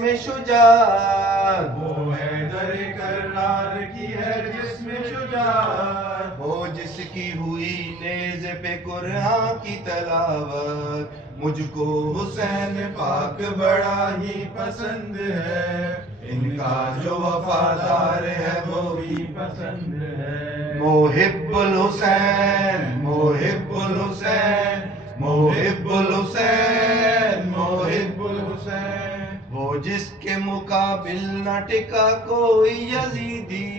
میں شجاعت، وہ حیدر کرار کی ہے جس میں شجاعت، وہ جس کی ہوئی نیز پہ قرآن کی تلاوت، مجھ کو حسین پاک بڑا ہی پسند ہے، ان کا جو وفادار ہے وہ بھی پسند ہے۔ محب الحسین، محب الحسین، محب الحسین، محب الحسین، وہ جس کے مقابل نہ ٹکا کوئی یزیدی،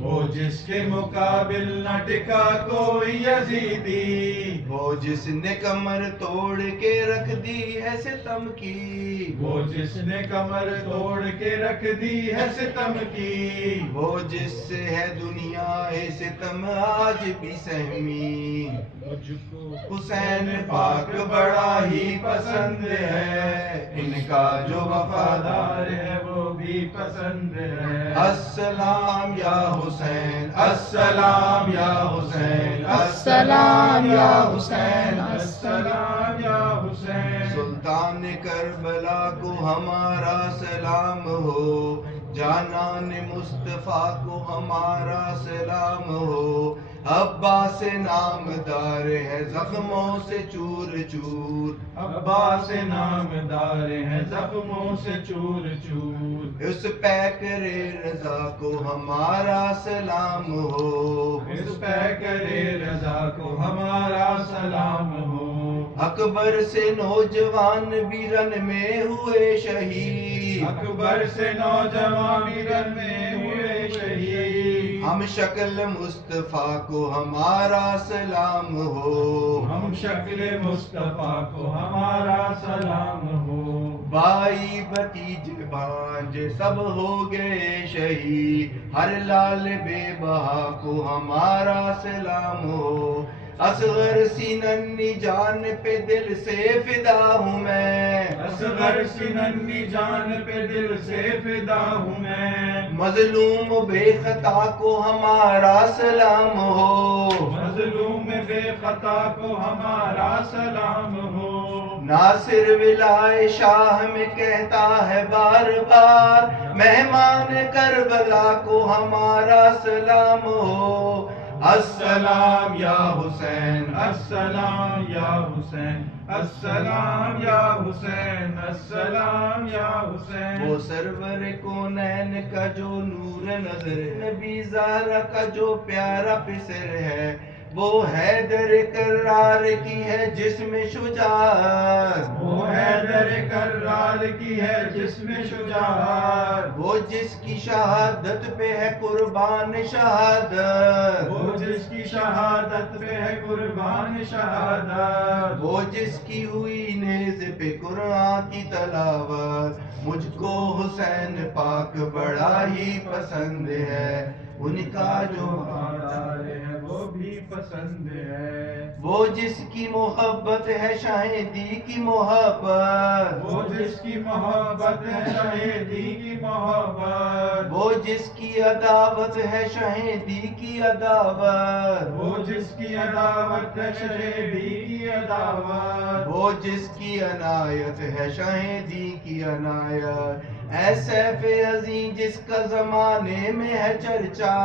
وہ جس کے مقابل نہ ٹکا کوئی یزیدی، وہ جس نے کمر توڑ کے رکھ دی ہے ستم کی، وہ جس نے کمر توڑ کے رکھ دی ہے ستم کی، وہ جس سے ہے دنیا ستم آج بھی سہمی، مجھ کو حسین پاک بڑا ہی پسند ہے، ان کا جو وفادار ہے وہ بھی پسند ہے۔ السلام یا حسین، السلام یا حسین، السلام یا حسین، السلام یا حسین، سلطان کربلا کو ہمارا سلام ہو، جانان مصطفیٰ کو ہمارا سلام ہو، عباس نامدار ہے زخموں سے چور چور، عباس نامدار ہے زخموں سے چور چور، اس پیکر رضا کو ہمارا سلام ہو، اس پیکر رضا کو ہمارا سلام ہو، اکبر سے نوجوان بھی رن میں ہوئے شہید، اکبر سے نوجوان بھی رن میں ہوئے شہید، ہم شکل مصطفیٰ کو ہمارا سلام ہو، ہم شکل مصطفیٰ کو ہمارا سلام ہو، بھائی بھتیجے بھانجے سب ہو گئے شہید، ہر لال بے بہا کو ہمارا سلام ہو، اصغر سی ننھی جان پہ دل سے فدا ہوں میں، اصغر سی ننھی جان پہ دل سے فدا ہوں میں، مظلوم بے خطا کو ہمارا سلام ہو، مظلوم بے خطا کو ہمارا سلام ہو، ناصر ولائے شاہ میں کہتا ہے بار بار، مہمان کربلا کو ہمارا سلام ہو، السلام یا حسین، السلام یا حسین، السلام یا حسین، السلام یا حسین، وہ سرور کونین کا جو نور نظر، نبی زہرا کا جو پیارا پسر ہے، وہ حیدر کرار کی ہے جس میں شجاعت، وہ حیدر کرار کی ہے جس میں شجاعت، وہ جس کی شہادت پہ ہے قربان شہادت، وہ جس کی شہادت پہ ہے قربان شہادت، وہ جس کی ہوئی نیز پہ قرآن کی تلاوت، مجھ کو حسین پاک بڑا ہی پسند ہے، ان کا جو وفادار ہے وہ بھی پسند ہے، وہ جس کی محبت ہے شاہدی کی محبت، وہ جس کی محبت ہے شہیدی کی محبت، وہ جس کی عداوت ہے شہیدی کی عداوت، وہ جس کی عداوت ہے شہیدی کی عداوت، وہ جس کی عنایت ہے شہیدی کی عنایت، اے سیف عظیم جس کا زمانے میں ہے چرچا،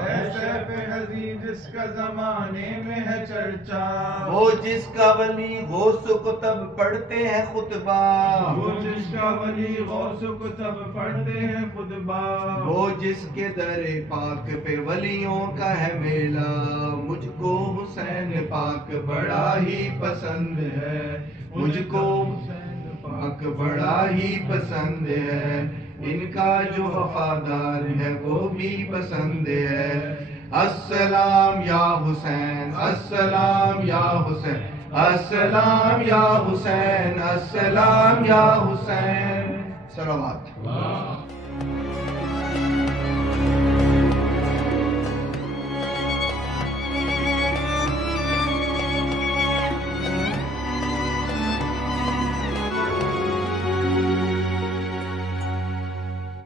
اے سیف عظیم جس کا زمانے میں ہے چرچا، وہ جس کا ولی غوث کتب پڑھتے ہیں خطبہ، وہ جس کا ولی غوث کتب پڑھتے ہیں خطبہ، وہ جس کے در پاک پہ ولیوں کا ہے میلہ، مجھ کو حسین پاک بڑا ہی پسند ہے، مجھ کو حسین پاک بڑا ہی پسند ہے، ان کا جو وفادار ہے وہ بھی پسند ہے، السلام یا حسین، السلام یا حسین، السلام یا حسین، السلام یا حسین، صلوات۔